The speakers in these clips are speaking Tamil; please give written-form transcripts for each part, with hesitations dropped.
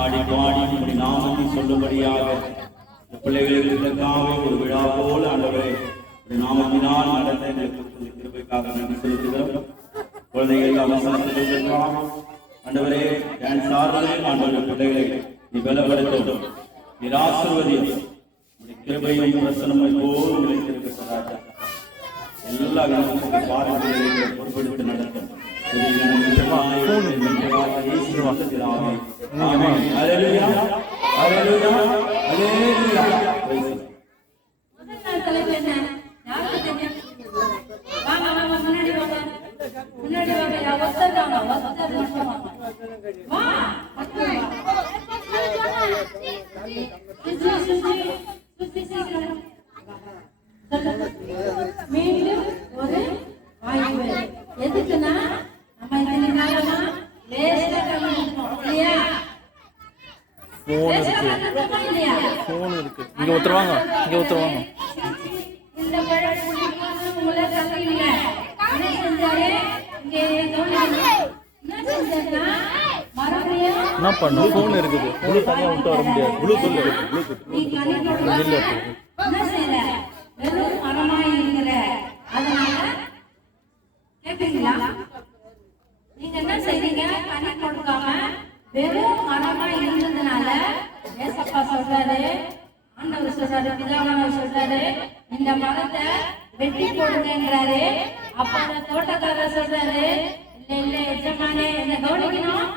ஆடி பாடி உங்களுடைய நாமத்தை சொல்லும்படியாக பிள்ளைகளுக்காக ஒரு விழா போல ஆண்டவரே நாமத்தினால் நடந்த எங்களுக்கு கிருபைக்காக நன்றி செலுத்துகிறோம். குழந்தைகளுக்கு அவசரத்திற்காக ஆண்டவரே டான்ஸ் ஆடுறதே ஆண்டவரே பிள்ளைகளை நீ பலப்படுத்தும், நீர் ஆசீர்வதியும், கிருபையும் பிரசனமை போல் நிலைத்திருக்க ராஜா எல்லா விதத்திலும் பாரம்பரியங்களை பொறுப்பெடுத்து நடத்தும். மீண்டும் ஒரு வாய்ப்பு எதுக்குன்னா நம்ம இந்த காலமா போன் இருக்கு இங்க ஒருத்தருவாங்க இந்த பழம் உங்களை தப்பில்ல என்ன செஞ்சாரு இங்க என்ன பண்ணும் போன் இருக்குது ப்ளூ தனியா விட்டு வர முடியாது ப்ளூடூத் என்ன செய்யற வெறும் மரமா இருக்கிற அதனால கேட்பீங்களா நீங்க என்ன செய்றீங்க கனி கொடுக்காம வெறும் மரமா இருந்ததுனால ஏசப்பா சொல்றாரு ஆண்டவர் சொல்றாரு பிதாவானவர் சொல்றாரு இந்த மரத்தை வெட்டி போடுங்கன்றாரு. அப்ப அந்த தோட்டக்காரர் சொல்றாரு இல்ல எஜமானே என்ன கவனிக்கணும்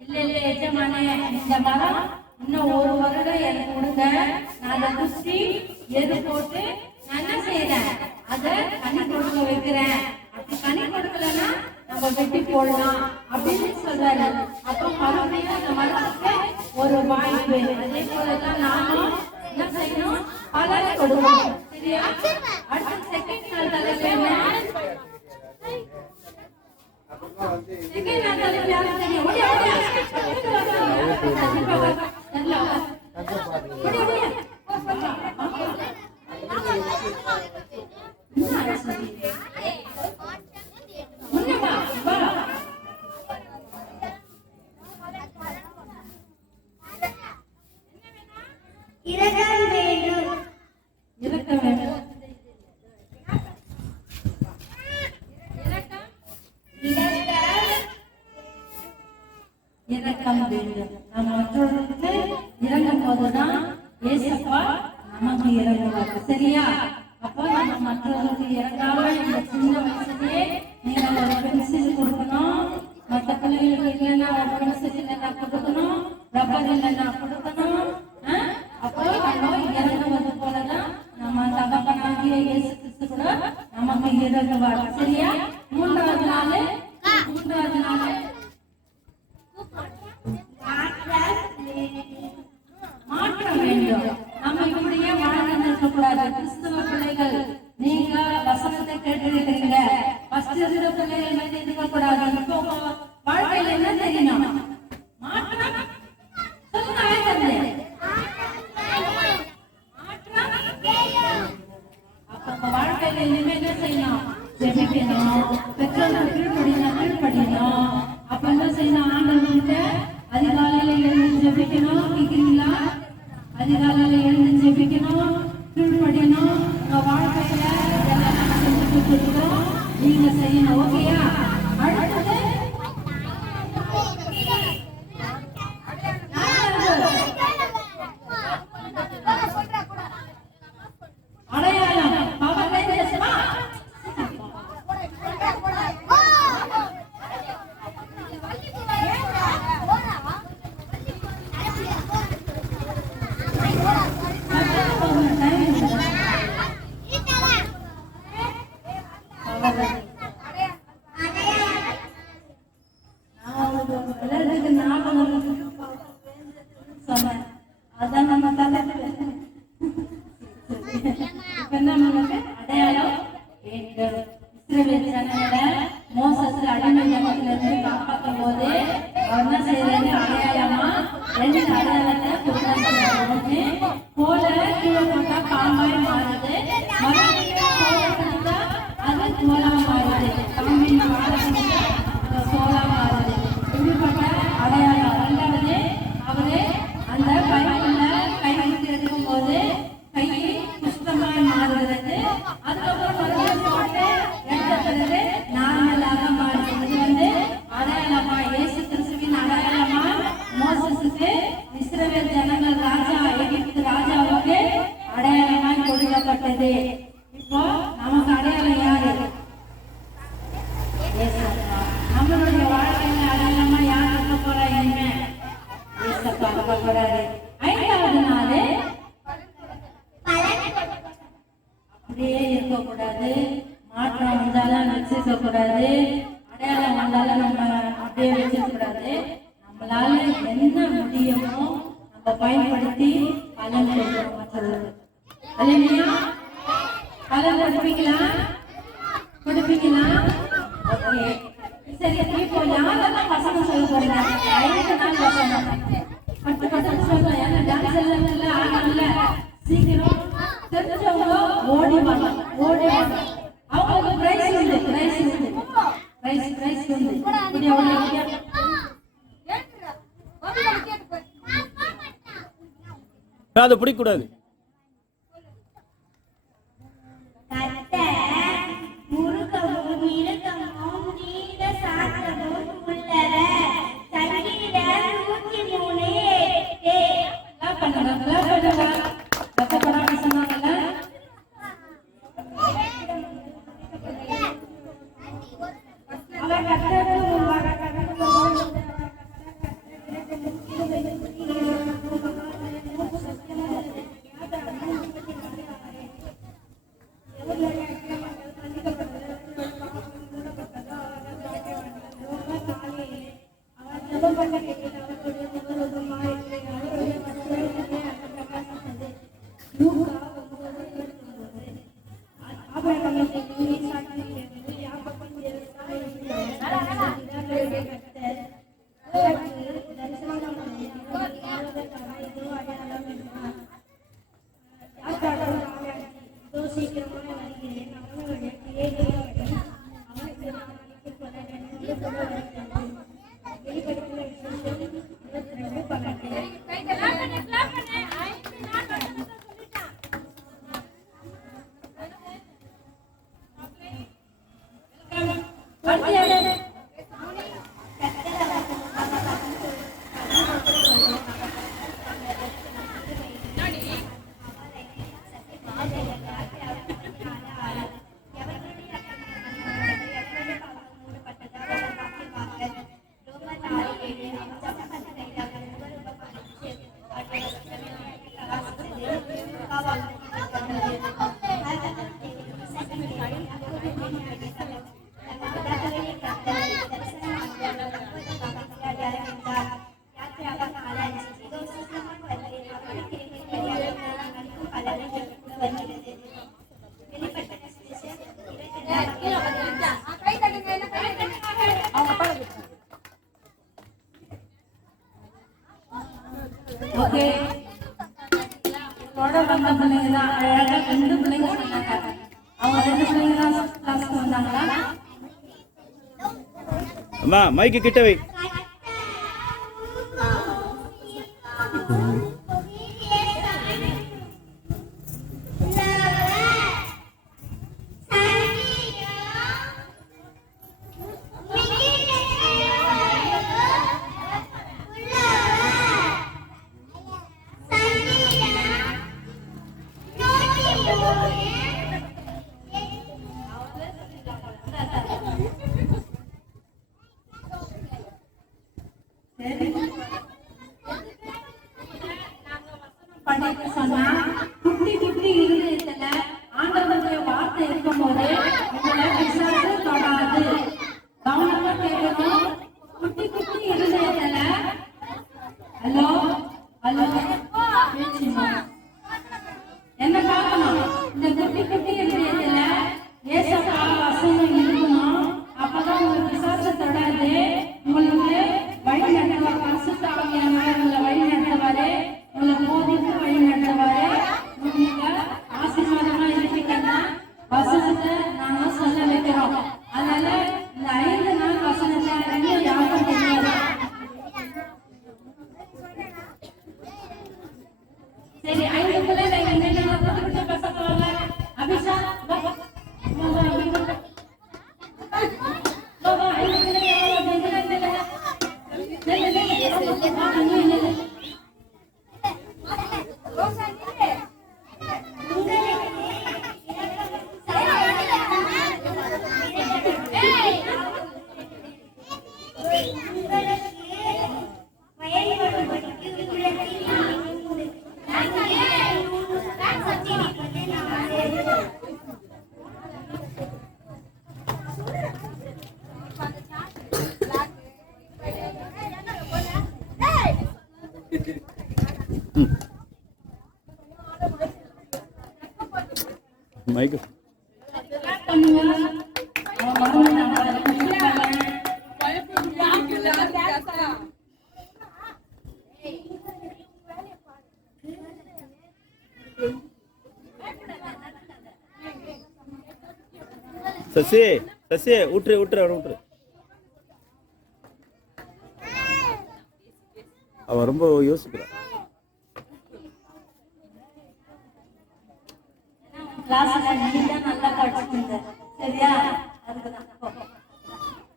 இல்ல எஜமானே இந்த மரம் இன்னும் ஒரு வருடம் எனக்கு கொடுங்க நான் அதை குச்சி எரு போட்டு நான் என்ன செய்யறேன் அதை கனி கொடுக்க வைக்கிறேன். அப்படி கனி கொடுக்கலன்னா நம்ம வெட்டி போடலாம் அப்படின்னு சொல்றாரு. அப்போ மறுபடியும் அந்த மரத்துக்கு ஒரு வாய்ப்பு. அதே போலதான் நாமும் என்ன செய்யணும் பலரை கொடுக்கணும். சரியா? அடுத்த செகண்ட் நாள் தலைப்பு என்ன? செகண்ட் நாள் தலைப்பு யாருக்கு தெரியும்? மற்றவர்களுக்கு இறங்காம இந்த சின்ன வயசுலயே நீங்க ஒரு பென்சில் கொடுக்கணும், மற்ற பிள்ளைகளுக்கு இல்லைன்னா ஒரு பென்சில் இல்லைன்னா கொடுக்கணும், ரப்பர் இல்லைன்னா கொடுக்கணும். அப்போ நம்ம இறங்குவது போலதான் நம்ம தகப்பனாகிய இயேசு கிறிஸ்து கூட நமக்கு இறங்குவார். சரியா? மூன்றாவது நாள் மாற்றம் வேண்டும். நம்ம இப்படியே வாழ்ந்து இருக்கக்கூடாது. கிறிஸ்துவ பிள்ளைகள், நீங்க வசனத்தை கேட்டிருக்கிறீங்க, ஃபர்ஸ்ட் இருக்கிற பிள்ளைகள் வந்து இருக்கக்கூடாது. இப்போ வாழ்க்கையில என்ன தெரியணும்? மாற்றம் சொல்லுங்க. அப்ப வாழ்க்கையில இனிமே என்ன செய்யணும்? ஜெபிக்கணும், பெற்றோருக்கு கீழ்ப்படியணும். அப்ப என்ன செய்யணும்? ஆண்டவர்கிட்ட அதிகாலையில எழுந்து ஜெபிக்கணும். கேக்குறீங்களா? அதிகாலையில எழுந்து ஜெபிக்கணும், கீழ்ப்படியணும். உங்க வாழ்க்கையில எல்லாம் செஞ்சு கொடுக்கிறோம், நீங்க செய்யணும். ஓகேயா? அடுத்தது அடையாளம். பவர்ல பேசுமா? சொன்னேன், அதான் நம்ம தலை அடையாளம் வேண்டும். இஸ்ரவேல் ஜனங்களை மோசஸ் அடிமை ஜனத்திலிருந்து காப்பாற்றும் போது அவர் என்ன செய்யறாரு? அடையாளமா 2 அடையாளத்தை கொடுத்தாங்க. போல கீழே போட்டா பாம்பாய் மாறுது, அது சோளா மாறுது, பாம்பின் சோளா மாறுது. இப்படிப்பட்ட அடையாளம். 2வது, அவரு அந்த பைபிள்ல கை வைத்து இருக்கும் போது கை புஷ்டமாய் மாறுகிறது. அதுக்கப்புறம் மறுபடியும் போட்டு எடுத்தது நார்மலாக மாறுது. இது வந்து அடையாளமா, இயேசு கிறிஸ்துவின் அடையாளமா மோசஸுக்கு இஸ்ரவேல் ஜனங்கள் ராஜா, எகிப்து ராஜாவுக்கு அடையாளமாய் கொடுக்கப்பட்டது. இப்போ நமக்கு அடையாளம் யாரு? நம்மளுடைய வாழ்க்கையில அடையாளமா யார் இருக்க போறா? இனிமே ஏசப்பா இருக்க போறாரு. 5வது நாள் அப்படியே இருக்கக்கூடாது. மாற்றம் வந்தாலும் வச்சிருக்க கூடாது, அடையாளம் வந்தாலும் நம்ம அப்படியே வச்சிருக்க கூடாது. நம்மளால என்ன முடியுமோ நம்ம பயன்படுத்தி பலன் கொடுக்கணும் மற்றவர்களுக்கு. இல்லையா? பலன் கொடுப்பீங்களா? ஓகே, சரி. இப்போ யாரெல்லாம் வசனம் சொல்ல போறீங்க? 5 நாள் வசனம் 10 வசனம் சொல்றேன். ஏன்னா டான்ஸ் எல்லாம் ஆகல. சீக்கிரம் தெரிஞ்சவங்க ஓடி வாங்க. அவங்களுக்கு பிரைஸ் உண்டு. அதை பிடிக்கூடாது. ஓகே, இதோட வந்த பிள்ளைங்க தான் அழகா 2 பிள்ளைங்க சொன்னாங்க. அவங்க 2 பிள்ளைங்க தான் கிளாஸ்க்கு வந்தாங்களா? அம்மா மைக்கு கிட்ட வை. படிக்க சொன்னா குட்டி குட்டி இருதயத்துல ஆண்டவருடைய வார்த்தை இருக்கும்போது உங்களை பிசாசு தொடாது. கவனமா கேட்கணும். குட்டி குட்டி இருதயத்துல ஹலோ ஹலோ பேச்சுமா என்ன பார்க்கணும். இந்த குட்டி குட்டி இருதயத்துல ஏசப்பா வசனம் இருக்கணும். அப்பதான் உங்களுக்கு பிசாசு தொடாது. உங்களுக்கு வழி நடத்துவார். பரிசுத்த ஆவியானவர் உங்களை வழி நடத்துவாரு. உங்களை போதித்து வழி நடத்துவாரு. நீங்க ஆசீர்வாதமா இருப்பீங்கன்னா வசனத்தை நாங்க சொல்ல வைக்கிறோம். அதனால இந்த 5 நாள் வசனத்தை இன்னும் யாருக்கும் தெரியாது. சரி, 5 பிள்ளைங்க என்னென்ன புதுப்பிட்டு பேச போறாங்க. அபிஷா வா, வா, வா, வா, வா. மைக்கு சசி சசி விட்டுரு விட்டுரு அவனை விட்டுரு. அவன் ரொம்ப யோசிக்கிறான். கிளாஸ்ல நீங்க நல்லா படிச்சுங்க. சரியா? அதுக்குதான்.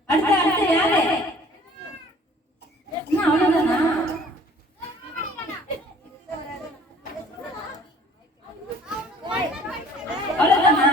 அடுத்து அடுத்து யாரு? என்ன அவ்வளவுதானா? அவ்வளவுதானா?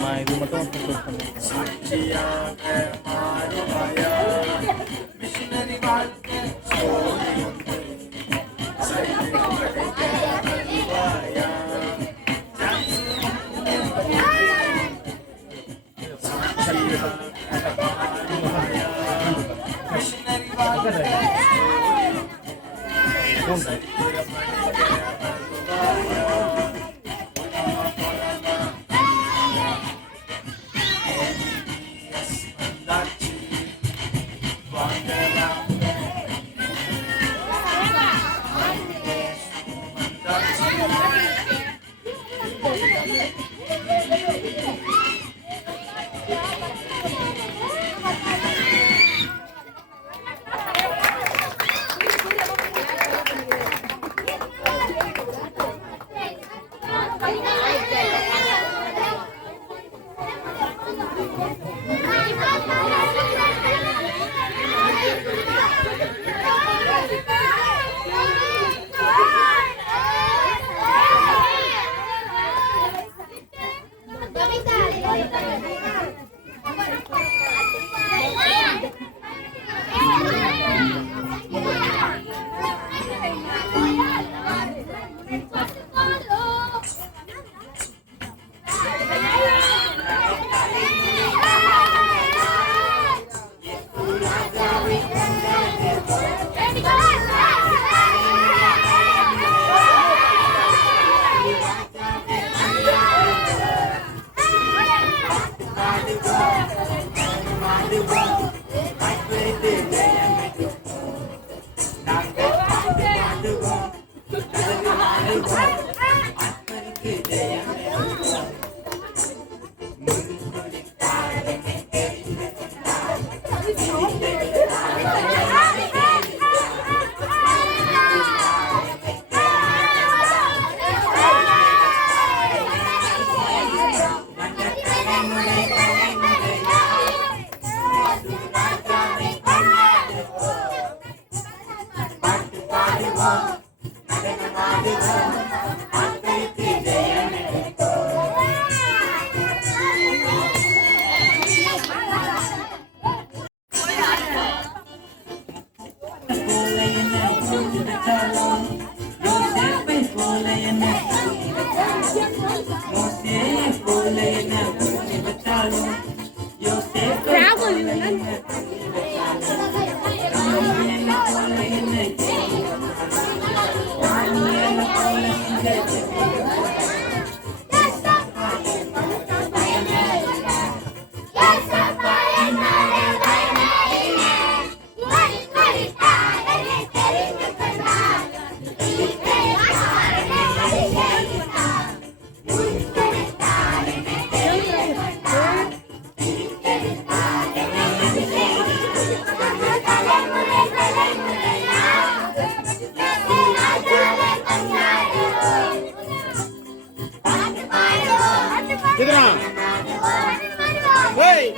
நான் இது மட்டும் ஃபோக்கஸ் பண்ணிக்கிறேன். நடனமாடுவோம், ஆத்மருக்கு ஜெயமே. இதுடா ஏய்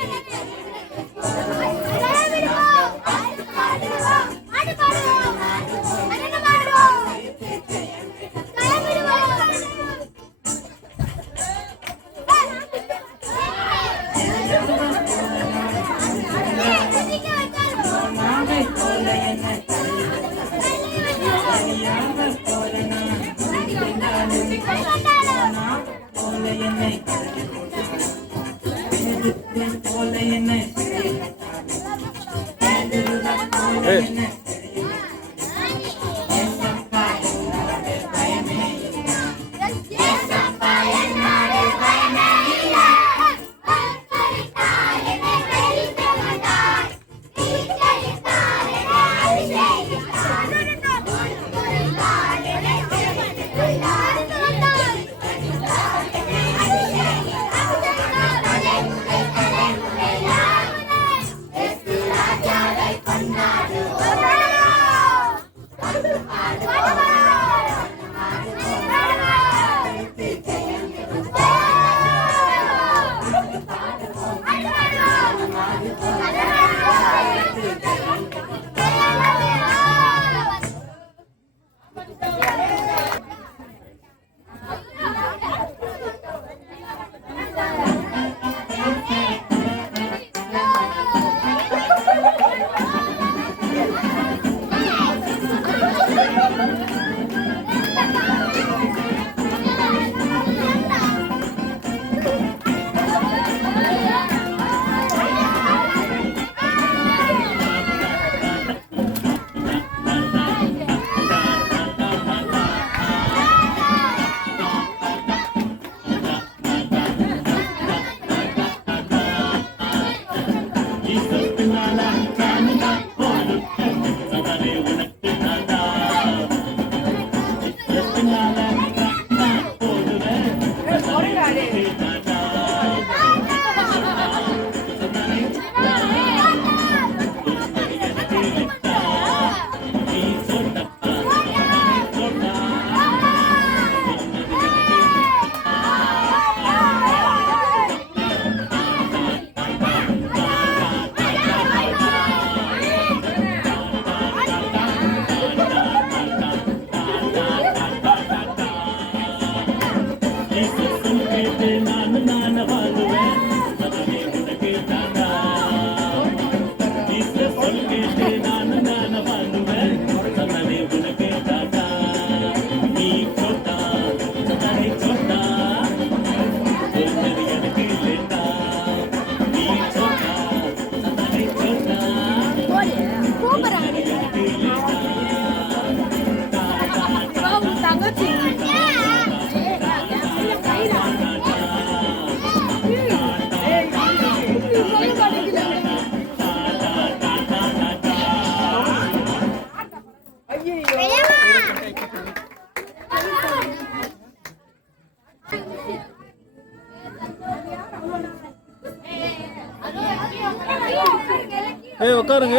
ஏய் உட்காருங்க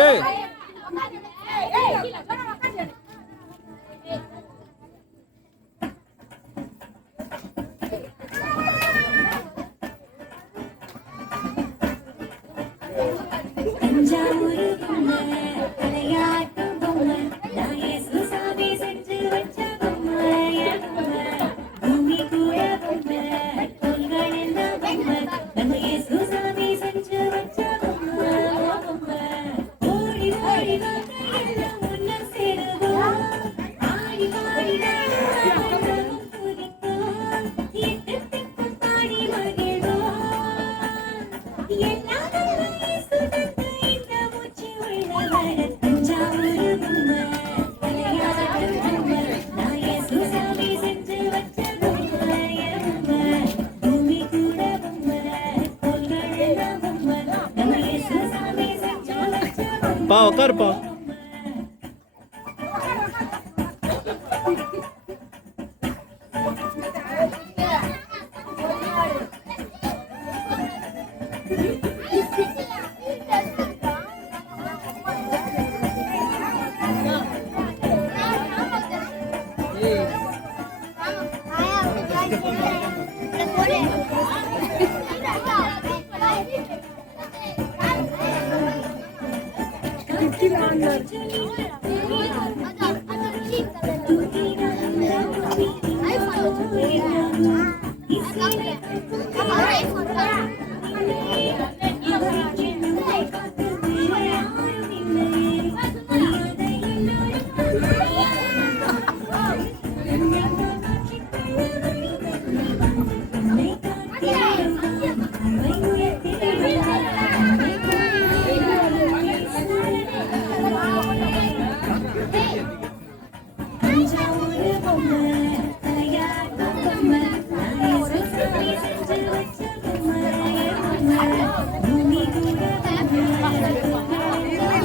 பா உட்காருப்பா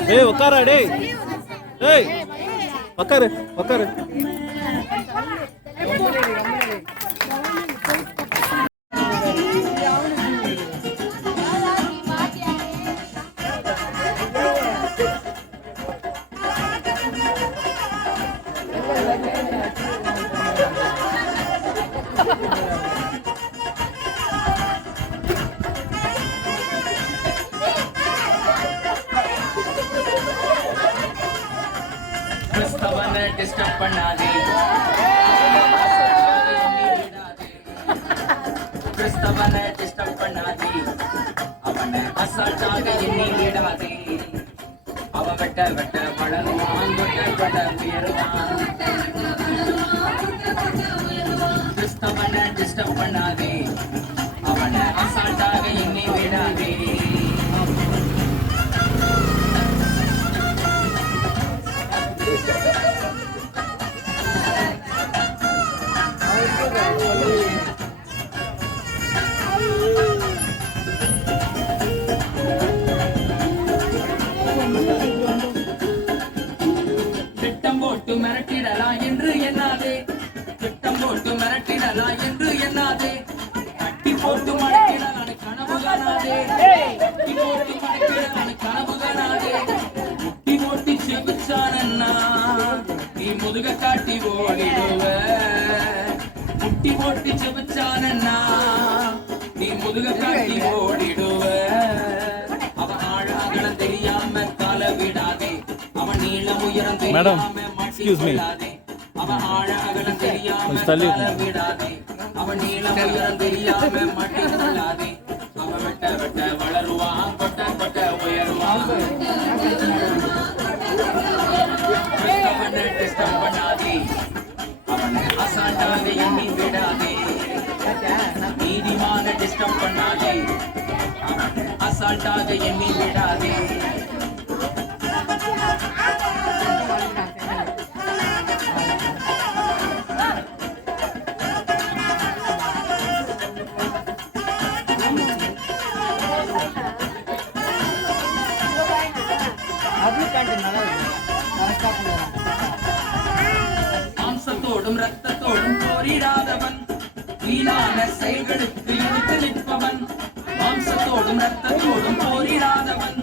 ஏய் உட்காரா டேய் ஏய் உட்காரு உட்காரு கிறிஸ்தவனை டிஸ்டர்ப் பண்ணாதே கிறிஸ்தவனை டிஸ்டர்ப் பண்ணாதே அவனை அசால்ட்டாக எண்ணி விடாதே அவன் வெட்ட வெட்ட வளருவான் வெட்ட வெட்ட உயருவான் கிறிஸ்தவனை டிஸ்டர்ப் பண்ணாதே அவனை அசால்ட்டாக எண்ணி விடாதே திட்டம் போட்டு மிரட்டிடலாம் என்று எண்ணாதே திட்டம் போட்டு மிரட்டிடலாம் என்று எண்ணாதே கட்டி போட்டு மடக்கிடலாம் கனவு காணாதே கட்டி போட்டு மடக்கிடலாம் கனவு காணாதே முட்டி போட்டு செபிச்சானன்னா நீ முதுக காட்டி ஓடிடுவ முட்டி போட்டு செபிச்சானன்னா நீ முதுக காட்டி ஓடிடுவ அவன் ஆழாகலம் தெரியாம தலை விடாதே அவன் நீளம் உயரம் மேடம் தெரியாம எக்ஸ்கியூஸ் மீ அவன் ஆழாகலம் தெரியாம தள்ளி தலை விடாதே அவன் நீளம் உயரம் தெரியாம மாட்டிக்கொள்ளாதே அவன் வெட்ட வெட்ட வளருவான் கொட்ட கொட்ட உயருவான் அவனை டிஸ்டர்ப் பண்ணாதே அவனை அசால்ட்டாக எண்ணி விடாதே நீதிமான டிஸ்டர்ப் பண்ணாதே அவனை அசால்ட்டாக எண்ணி விடாதே மாம்சத்தோடும் ரத்தத்தோடும் போரிடாதவன் வீணான செயல்களுக்கு எதிர்த்து நிற்பவன் மாம்சத்தோடும் ரத்தத்தோடும் போரிடாதவன்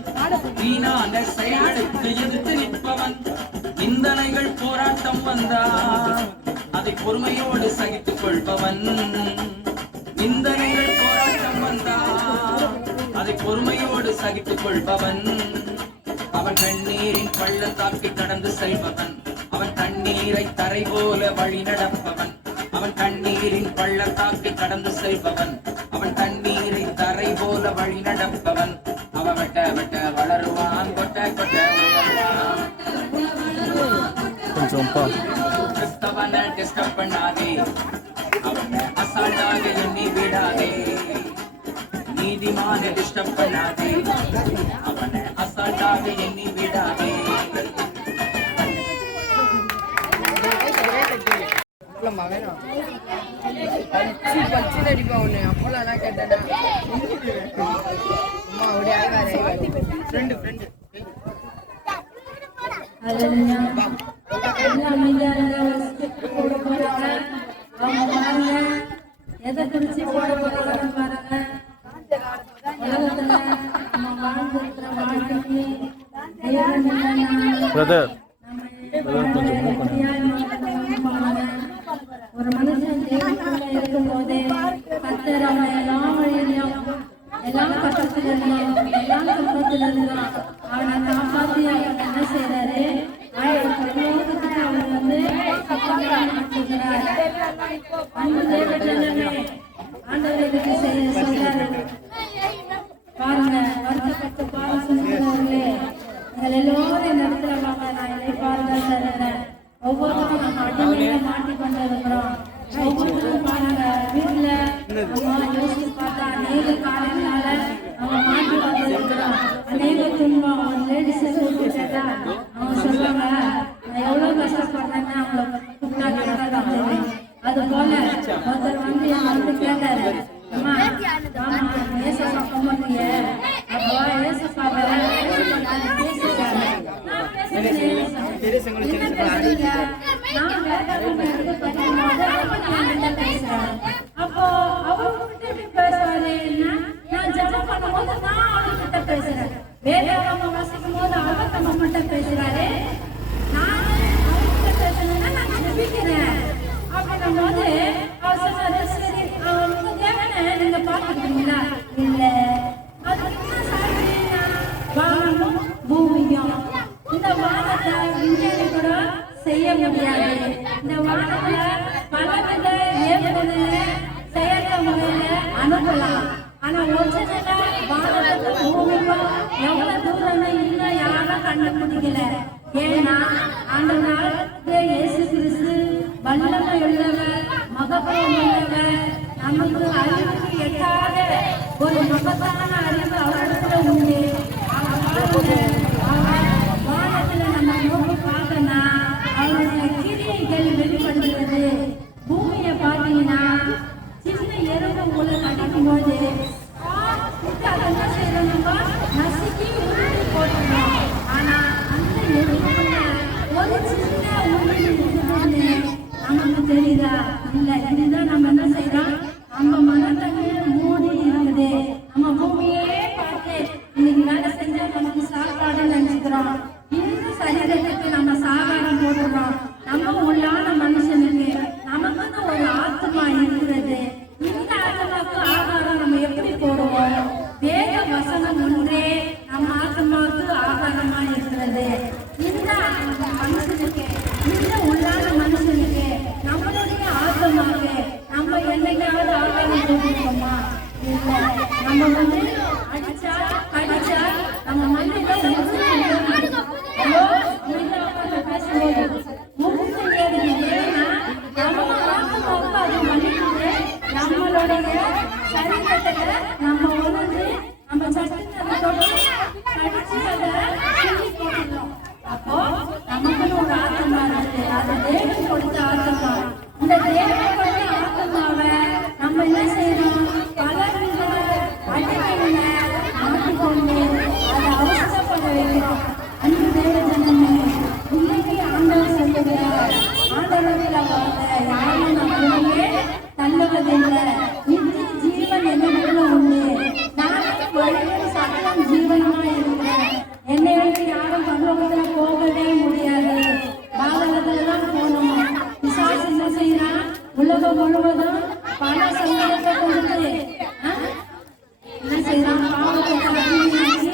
வீணான செயல்களுக்கு எதிர்த்து நிற்பவன் நிந்தனைகள் போராட்டம் வந்தால் அதை பொறுமையோடு சகித்துக் கொள்பவன் நிந்தனைகள் போராட்டம் வந்தால் அதை பொறுமையோடு சகித்துக் கொள்பவன் அவன் கண்ணீரின் பள்ளத்தாக்கை கடந்து செல்பவன் அவன் தண்ணீரை தரை போல வழி நடப்பவன் அவன் கண்ணீரின் பள்ளத்தாக்கை கடந்து செல்பவன் அவன் தண்ணீரை தரை போல வழி நடப்பவன் அவன் வெட்ட வெட்ட வளருவான் கொட்ட கொட்ட உயருவான் கொஞ்சம் பா கிறிஸ்தவனை டிஸ்டர்ப் பண்ணாதே அவனை அசால்ட்டாக எண்ணி விடாதே நீதிமான டிஸ்டர்ப் பண்ணாதே அவனை அசால்ட்டாக எண்ணி விடாதே எதை குறிச்சு போட போறாங்க பாருங்க. உலகத்துல நம்ம வாழ்ந்துருக்கிற வாழ்க்கைக்கு தெய்வம் இல்லைன்னா பிரதர் ஒரு மனுஷன் தேவனுக்குள்ள இருக்கும்போதே கர்த்தர் அவனை எல்லா வழியிலும் எல்லா கட்டத்திலிருந்தும் எல்லா துன்பத்திலிருந்தும் அவனை காப்பாற்றி அவன் என்ன செய்யறாரு அவங்க சொல்றாங்க நான் எவ்வளவு கஷ்டப்படுறேன்னு அவங்கள கூப்பிட்டா கேட்டாதான் தெரியும். அது போல ஒருத்தர் வந்து என் வந்து கேட்டாரு, அம்மா ஆமா ஏசப்பா கும்பிடுறிய, அப்போ ஏசப்பாவை பேசிட்டாரு. நான் பேசுறேன், என்ன பேசுறீங்க? நான் வேதாகமம் எடுத்து படிக்கும்போது அப்ப நான் என்ன பேசுறேன். அப்போ அவர்கிட்ட எப்படி பேசுறாருன்னா, நான் ஜெபம் பண்ணும்போது நான் அவர்கிட்ட பேசுறேன். வேதாகமம் வாசிக்கும் போது அவர் நம்ம மட்டும் பேசுறாரு. நான் அவர்கிட்ட பேசணும்னா நான் ஜெபிக்கிறேன் அப்படின்னும் போது அவர் சொன்னாரு, சரி உங்க தேவனை நீங்க பாத்துக்கிறீங்களா? இல்ல. அதுக்கு என்ன சாப்பிடுறீங்க? வானமும் பூமியும். இந்த வானத்தை விஞ்ஞானி கூட செய்ய முடியாது. இந்த வானத்துல பலவித ஏவுகணைகளை செயற்கை முறையில அனுப்பலாம். ஆனா ஒரிஜினலா வானத்துக்கும் பூமிக்கும் எவ்வளவு தூரம்னு இன்னும் யாரும் கண்டுபிடிக்கல. ஏன்னா அந்த நாளுக்கு இயேசு கிறிஸ்து வல்லமை உள்ளவர், மகத்துவம் உள்ளவர், நமக்கு அறிவுக்கு எட்டாத ஒரு மகத்தான அறிவு அவரிடத்துல உண்டு. வானத்துல நம்ம நோக்கி பார்த்தோம்னா அவருடைய கிரியைகள் வெளிப்படுகிறது. பூமியை பார்த்தீங்கன்னா சின்ன எறும்பு உங்களை கடிக்கும் போது அதை என்ன செய்யறோம்னா நசுக்கி உருட்டி போட்டுருவோம். ஆனா அந்த எறும்புல ஒரு சின்ன உருட்டி நமக்கு தெரியுதா? இல்ல. இதுதான் நம்ம என்ன செய்யறோம், நம்ம மனத்தண்ணீர் மூடி இருக்குது. நம்ம பூமியே பார்த்து இன்னைக்கு வேலை செஞ்சா நமக்கு சாப்பாடு நினைச்சுக்கிறோம். இந்த சரீரத்துக்கு நம்ம சாகாரம் போடுறோம். நம்ம உள்ளான மனுஷனுக்கு நமக்குன்னு ஒரு ஆத்மா இருக்கிறது. இந்த ஆத்மாவுக்கு ஆகாரம் நம்ம எப்படி போடுவோம்? வேத வசனம் ஒன்றே நம்ம ஆத்மாவுக்கு ஆகாரமா இருக்கிறது. இந்த மனுஷனுக்கு, இந்த உள்ளான மனுஷனுக்கு, நம்மளுடைய ஆத்மாவுக்கு நம்ம என்னைக்காவது ஆகாரம் போட்டுருக்கோமா? இல்லை. நம்ம வந்து அடிச்சா கடிச்சா நம்ம மண்ணில பேசும்போது முழுக்க ஏன்னா நம்ம ஆத்மாவுக்கு அது மன்னிக்குது. நம்மளுடைய சரீரத்துல நம்ம உணர்ந்து நம்ம சட்டத்தை கடிச்சு அதை கிள்ளி போட்டுக்கிறோம். அப்போ நமக்குன்னு ஒரு ஆத்மா இருக்கு. அது தேவன் கொடுத்த ஆத்மா. இந்த தேவன் கொடுத்த ஆத்மாவை நம்ம என்ன செய்யணும்? பலவித அடிமைகளை மாற்றிக்கொண்டு அதை அவசரப்பட வைக்கிறோம். அன்பு தேவ ஜனமே, இன்னைக்கு ஆண்டவர் சொல்லுகிறார், ஆண்டவரில் வார்த்தை யாரும் நம்மளையே தள்ளுவதில்லை. நித்திய ஜீவன் என்னிடத்துல உண்டு. நானும் வழியும் சகலம் ஜீவனமா இருக்கிறேன். என்னை விட்டு யாரும் பரலோகத்துல போகவே முடியாது. பாரதத்துல தான் போகணும். பிசாசு என்ன செய்யறான்? உலகம் முழுவதும் பண சம்பளத்தை கொடுத்து என்ன செய்யறான்? பாவத்தை அடிமையாக்கி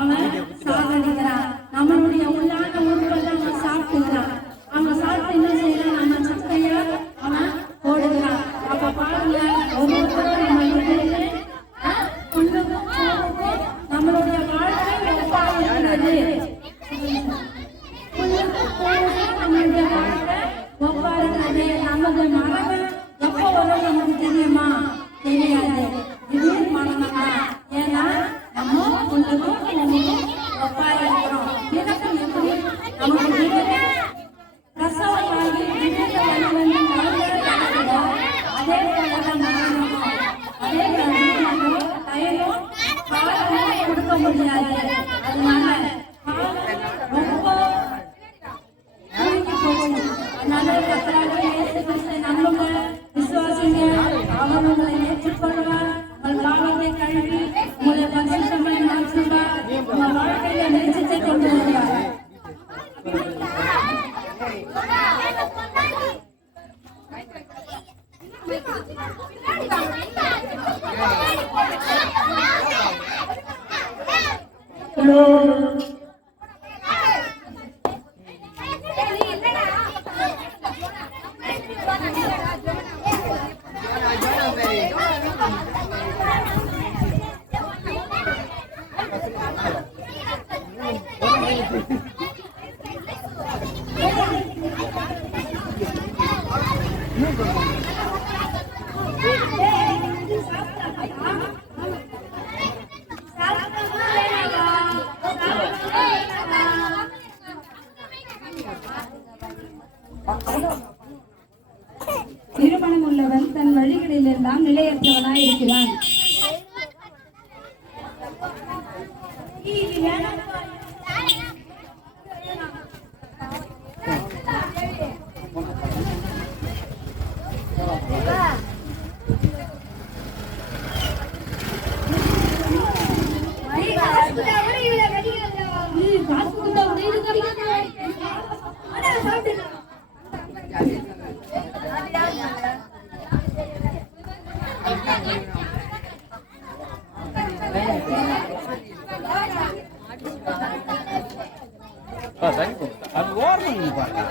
அவன் சாகடிக்கிறான். நம்மளுடைய உள்ளான உறுப்பெல்லாம் அவன் சாப்பிட்டுக்கிறான். அவன் சாப்பிட்டு என்ன செய்யறான்? நம்ம சத்தைய அவன் போடுகிறான். அப்ப பாருங்க, ஒவ்வொருத்தரும் நம்ம இருக்கிறது புல்லுக்கும் பூவுக்கும் நம்மளுடைய வாழ்க்கை ஒப்பாகிறது. புல்லுக்கும் பூவுக்கும் நம்மளுடைய வாழ்க்கை ஒப்பாகிறது. நமது மரணம் எப்போ வரும் நமக்கு தெரியுமா? தெரியாது. திடீர் மரணம் தான். ஏன்னா நம்ம புல்லுக்கும் பூவுக்கும் ஒப்பாயிருக்கிறோம். எனக்கு எப்படி நமக்கு பிரசவமாகி அதே போலதான் மரணமும். அதே மாதிரி டைமும் காலமும் கொடுக்க முடியாது. அதனால ரொம்ப போச்சு. அதனால கர்த்தராகிய இயேசு கிறிஸ்துவை நம்புங்க, விசுவாசிங்க. அவர் உங்களை ஏற்றுக்கொள்வார். உங்கள் பாவத்தை கழுவி உங்களை பரிசுத்தமாய் மாற்றுவார். உங்கள் வாழ்க்கையில வெளிச்சத்தை கொண்டு வருவார். பிள்ளையற்றவனாய் இருக்கிறான். அது ஓரணும் பாருங்க.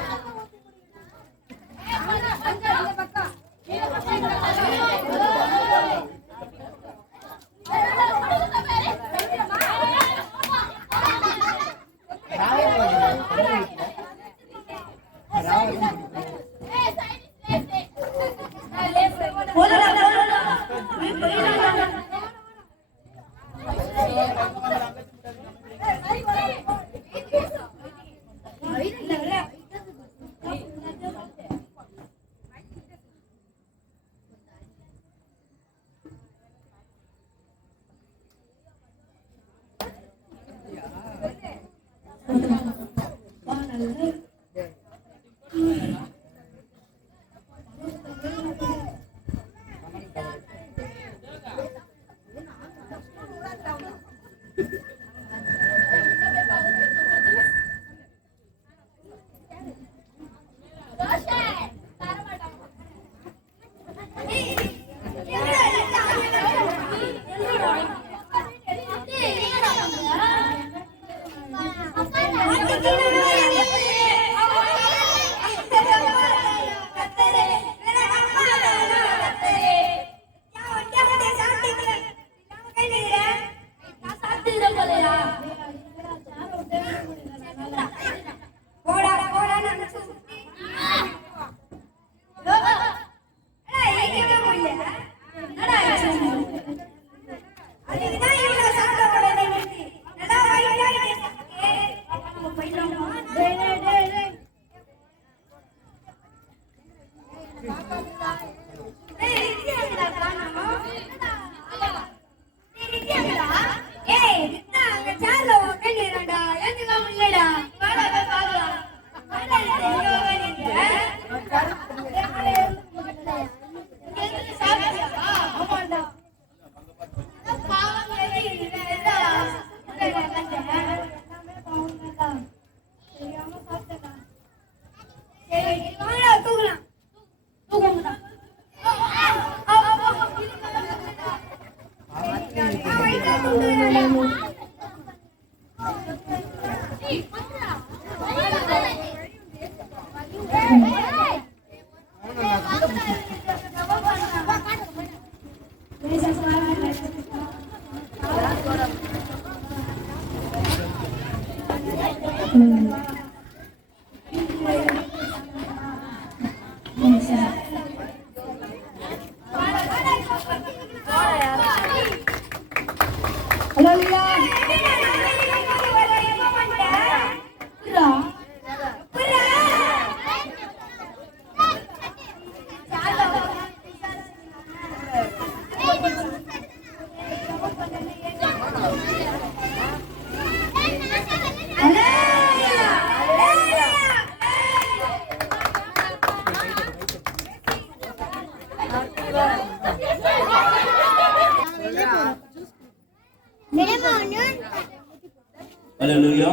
அல்லேலூயா.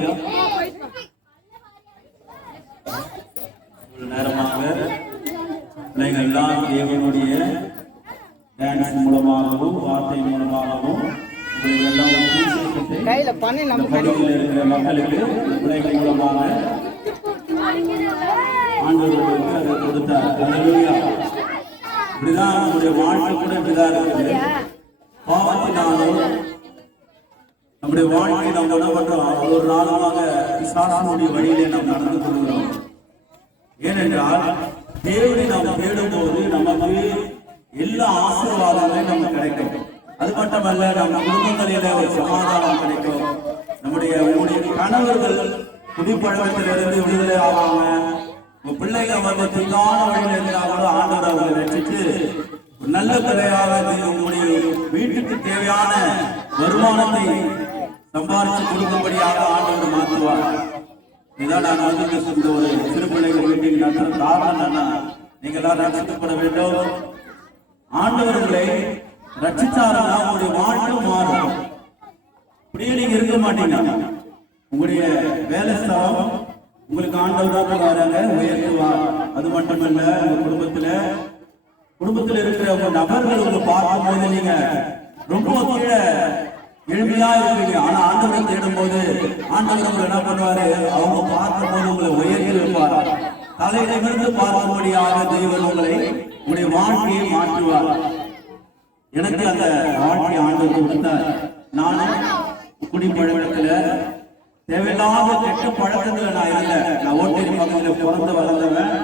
ஒரு நேரமாக நீங்கள் எல்லாம் தேவனுடைய டான்ஸ் மூலமாகவும் வார்த்தை மூலமாகவும் கையில பண்ணி நம்ம பகுதியில் இருக்கிற மக்களுக்கு பிள்ளைகள் மூலமாக ஆண்டவர்களுக்கு அதை கொடுத்தார். அல்லேலூயா. இப்படிதான் நம்முடைய வாழ்க்கை கூட இப்படிதான் இருக்குது. பாவத்தினாலும் நம்முடைய வாழ்க்கை நம்ம என்ன பண்றோம், ஒரு நாளாக பிசாசுடைய வழியிலே நாம் நடந்து கொள்கிறோம். ஏனென்றால் தேவனை நாம் தேடும் போது நமக்கு எல்லா ஆசீர்வாதங்களும் நமக்கு கிடைக்கும். அது மட்டுமல்ல, நம்ம குடும்பங்களிலே ஒரு சமாதானம் கிடைக்கும். நம்முடைய கணவர்கள் குடிப்பழக்கத்திலிருந்து விடுதலை ஆவாங்க. உங்க பிள்ளைங்க வந்து தீங்கான வழியில் இருந்தாலும் ஆண்டவர் அவங்களை ரட்சித்து நல்ல பிள்ளையாக உங்களுடைய வீட்டுக்கு தேவையான வருமானத்தை சம்பாதிச்சு கொடுக்கும்படியாக ஆண்டவர் மாற்றுவார். இதான் நான் வந்து இந்த ஒரு சிறு பிள்ளைகள் வீட்டுக்கு நடத்துற காரணம் என்னன்னா, நீங்க எல்லாம் ரட்சிக்கப்பட வேண்டும். ஆண்டவர்களை ரட்சித்தாருன்னா உங்களுடைய வாழ்க்கை மாறும். அப்படியே நீங்க இருக்க மாட்டீங்க. உங்களுடைய வேலை ஸ்தலம் உங்களுக்கு ஆண்டவராக வராங்க, உயர்த்துவார். அது மட்டுமல்ல, உங்க குடும்பத்துல இருக்கிற உங்க நபர்கள் உங்களை பார்க்கும் போது நீங்க ரொம்ப கீழே எளிமையா இருப்பீங்க. ஆனா ஆண்டவரை தேடும் போது ஆண்டவர் உங்களை என்ன பண்ணுவாரு, அவங்க பார்க்கும் போது உங்களை உயர்த்தி வைப்பார். தலையிலிருந்து பார்க்கும்படியாக தெய்வம் உங்களுடைய வாழ்க்கையை மாற்றுவார். எனக்கு அந்த வாழ்க்கை ஆண்டவர் கொடுத்தார். நானும் குடிப்பழக்கத்துல தேவையில்லாத கெட்ட பழக்கத்துல நான் இல்லை. நான் ஓட்டேரி பக்கத்துல பிறந்து வளர்ந்தவன்.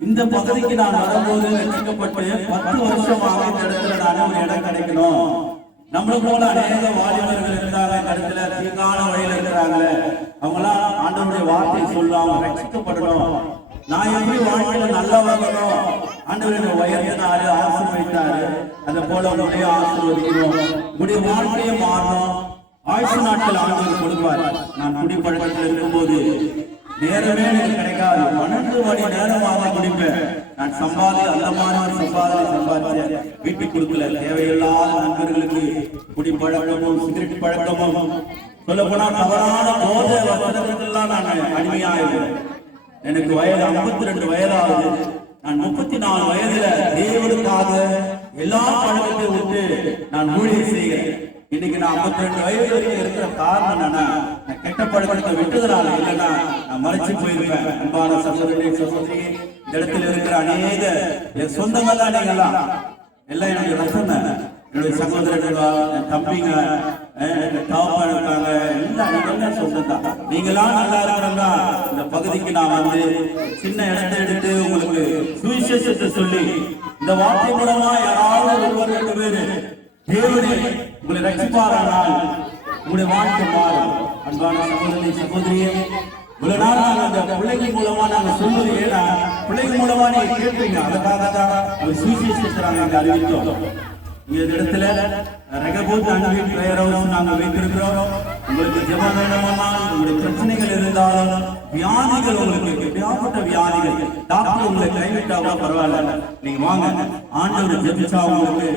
இந்த பகுதிக்கு நான் வரும்போது ரசிக்கப்பட்டு 10 வருஷமாக இந்த இடத்துல நானே ஒரு இடம் கிடைக்கணும். நம்மள போல அநேக வாலிபர்கள் இருந்தாங்க இந்த இடத்துல, தீங்கான வழியில இருக்கிறாங்க. அவங்களாம் ஆண்டவருடைய வார்த்தை சொல்லுவாங்க, ரட்சிக்கப்படணும். நான் எப்படி வாழ்க்கையில நல்லா வரணும், ஆண்டவரை உயர்த்தினாரு, ஆசீர்வதித்தாரு. அதை போல உங்களுடைய ஆசீர்வதிக்கணும். உங்களுடைய வாழ்க்கையை மாறணும். ஆயுசு நாட்கள் ஆண்டவர் கொடுப்பார். நான் குடிப்பழக்கத்தில் இருக்கும்போது நேரமே எனக்கு கிடைக்காது. 12 மணி நேரமாக குடிப்பேன். நான் அந்த மாதிரி சம்பாதிச்சேன். வீட்டுக்கு கொடுக்கல. தேவையில்லாத நண்பர்களுக்கு குடிப்பழக்கமும் சிகரெட் பழக்கமும் சொல்ல போனா தவறான போதை வசனத்துக்கெல்லாம் நான் அடிமையாயிருக்கேன். எனக்கு வயது 52 வயதாகுது. நான் 34 வயதுல தேவனுக்காக எல்லா பழக்கத்தையும் விட்டு நான் ஊழியம் செய்கிறேன். இன்னைக்கு நான் 52 வயது வரைக்கும் இருக்கிற காரணம் என்னன்னா, கெட்ட பழக்கத்தை விட்டதுனால இல்லைன்னா நான் மறைச்சு போயிருப்பேன். அன்பான சகோதரனே சகோதரி, இந்த இடத்துல இருக்கிற அநேக என் சொந்தங்கள் தான் நீங்கெல்லாம் எல்லாம் என்னுடைய ரசம், என்னுடைய சகோதரர்கள், என் தம்பிங்க, தாப்பன் இருக்காங்க, எல்லாம் சொந்தம் தான். நீங்களாம் நல்லா இருக்கிறாங்க. இந்த பகுதிக்கு நான் வந்து சின்ன இடத்தை எடுத்து உங்களுக்கு சுவிசேஷத்தை சொல்லி இந்த வார்த்தை மூலமா யாராவது ஒருவர் 2 பேரு தேவனே உங்களை ரட்சிப்பாரானால் உங்களுடைய வாழ்க்கை மாறும். அன்பான சகோதரி சகோதரியே, இவ்வளவு நாள் நாங்க அந்த பிள்ளைங்க மூலமா நாங்க சொல்வது ஏன்னா, பிள்ளைங்க மூலமா நீங்க கேட்பீங்க. அதுக்காக தான் சுவிசேஷத்தை நாங்க அறிவித்தோம். இந்த இடத்துல ரெகபோத் அன்பின் பிரேயர் ஹவுஸ் நாங்க வைத்திருக்கிறோம். உங்களுக்கு ஜெபம் வேணுமானா, உங்களுடைய பிரச்சனைகள் இருந்தாலும், வியாதிகள் உங்களுக்கு எப்படியாப்பட்ட வியாதிகள், டாக்டர் உங்களை கைவிட்டாவா பரவாயில்ல, நீங்க வாங்க. ஆண்டவர் ஜெபிச்சா உங்களுக்கு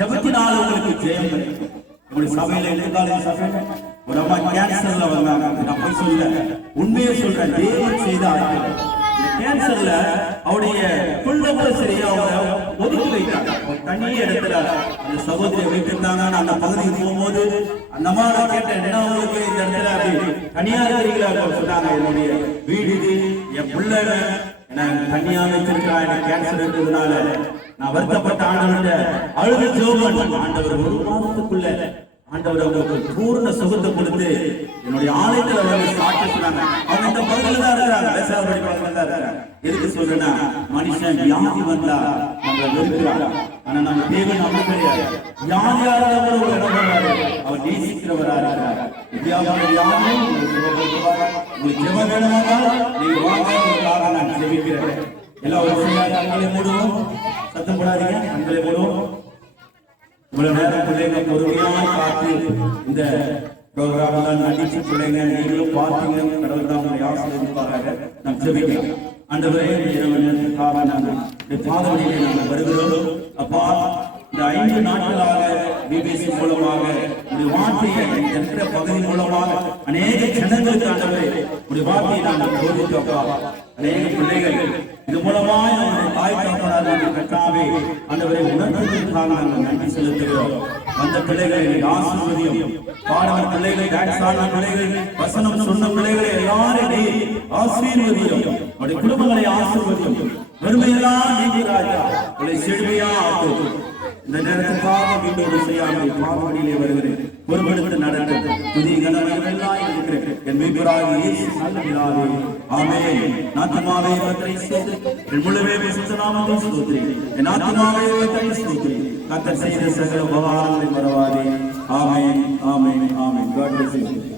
ஜெபத்தினால உங்களுக்கு ஜெயம் கிடைக்கும். உங்களுடைய சபையில எதிர்கால சபையில ஒரு அம்மா கேன்சர்ல வந்தாங்க. நான் போய் சொல்ல உண்மையை சொல்றேன். தேவன் செய்த ஆட்கள் கேன்சர்ல அவருடைய குழந்தை சரியா அவங்க ஒதுக்கி வைத்தாங்க. தனி இடத்துல அந்த சகோதரியை வைத்திருந்தாங்க. நான் அந்த பகுதிக்கு போகும்போது அந்த மாதிரி கேட்டேன், என்ன உங்களுக்கு இந்த இடத்துல அப்படி தனியா இருக்கிறீங்களா சொன்னாங்க. என்னுடைய வீடு இது, என் பிள்ளை எனக்கு தனியா வச்சிருக்கா, எனக்கு கேன்சர் இருக்கிறதுனால நான் வருத்தப்பட்ட ஆண்டவர்கிட்ட அழுது ஜெபம். ஆண்டவர் 1 மாதத்துக்குள்ள ஆண்டவர் அவங்களுக்கு பூர்ண சுகத்தை கொடுத்து என்னுடைய ஆலயத்துல வந்து சாட்சி சொன்னாங்க. அவங்க இந்த பகுதியில தான் இருக்கிறாங்க, பேசாதபடி பகுதியில தான் இருக்கிறாங்க. எதுக்கு சொல்றேன்னா, மனுஷன் வியாதி வந்தா நம்மளை வெறுக்கிறாங்க. ஆனா நம்ம தேவன் அப்படி கிடையாது. வியாதியாரா ஒரு இடம் வர்றாரு, அவர் நேசிக்கிறவரா இருக்கிறார். வியாதியாரும் உங்களுக்கு ஜெபம் வேணுமானால் நீங்க வாங்க, உங்களுக்காக நான் ஜெபிக்கிறேன். எல்லா வருஷம் கண்களை மூடுவோம், சத்தம் போடாதீங்க, கண்களை மூடுவோம். இவ்வளவு நேரம் பிள்ளைங்க பொறுமையாய் பார்த்து இந்த ப்ரோக்ராம் தான் நடிச்சு பிள்ளைங்க நீங்களும் பார்த்தீங்க. கடவுள் தான் உங்களை ஆசீர்வதிப்பாராக. நாம் ஜெபிக்கிறோம். ஆண்டவரே, இரவுக்காக நாங்கள் பாதவழியிலே நாங்கள் வருகிறோம். அப்பா, இந்த 5 நாட்களாக பிபிசி மூலமாக ஒரு வார்த்தையை இருக்கிற பகுதி மூலமாக அநேக ஜனங்களுக்கு ஆண்டவரே ஒரு வார்த்தையை நாங்கள் போதித்தோம். அநேக பிள்ளைகள் இது மூலமாக நம்முடைய தாய் தகப்பனார் கட்டாவே ஆண்டவரை உணர்ந்ததற்காக நாங்கள் நன்றி செலுத்துகிறோம். அந்த பிள்ளைகளை ஆசீர்வதியும். பாடவர் பிள்ளைகளை, டான்ஸ் ஆடின பிள்ளைகள், வசனம் சொன்ன பிள்ளைகளை எல்லாரையும் ஆசீர்வதியும். அவருடைய குடும்பங்களை ஆசீர்வதியும். பெருமையெல்லாம் நீங்க ராஜா, உங்களை செழுமையா ஆக்கும். இந்த நேரத்துக்காக வீட்டோடு செய்யாமல் பாவடியிலே வருகிறேன். பொறுப்படுத்த நடக்கும் புதிய கனவெல்லாம் இருக்கிறேன். என் மீட்பராகிய இயேசு நல்ல பிதாவே, ஆமென். ஆத்துமாவே கர்த்தரை ஸ்தோத்திரி, என் முழுவே பரிசுத்த நாமத்தை ஸ்தோத்திரி. என் ஆத்துமாவே கர்த்தரை ஸ்தோத்திரி, கர்த்தர் செய்த சகல உபகாரங்களை மறவாதே. ஆமென், ஆமென், ஆமென். God bless you.